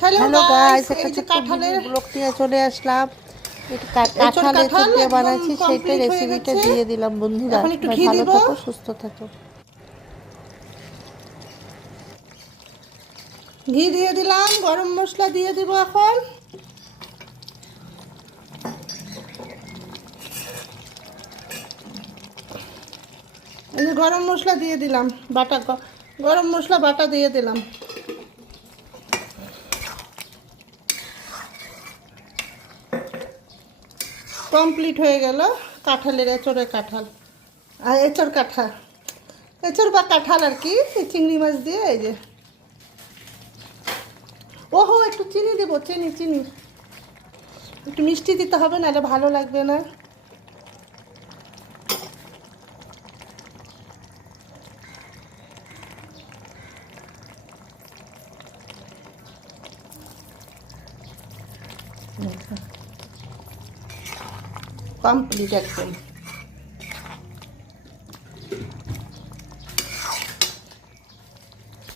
Hello guys, একটা ছোট্ট blog নিয়ে চলে আসলাম। এটা কাঁঠাল এঁচড় দিয়ে বানাচ্ছি, সেইটা রেসিপিটা দিয়ে দিলাম বন্ধুরা। সবাই ভালো থাকো, সুস্থ থাকো। ঘি দিয়ে দিলাম, গরম মশলা দিয়ে দিব এখন। এই গরম মশলা দিয়ে দিলাম, বাটা গরম মশলা বাটা দিয়ে দিলাম। কমপ্লিট হয়ে গেল কাঁঠালের এঁচড়ের কাঁঠাল আর এঁচড় কাঁঠাল, এঁচড় বা কাঁঠাল আর কি, চিংড়ি মাছ দিয়ে। এই যে ওহো, একটু চিনি দেবো, চিনি চিনি একটু মিষ্টি দিতে হবে, নাহলে ভালো লাগবে না। কমপ্লিট একদম।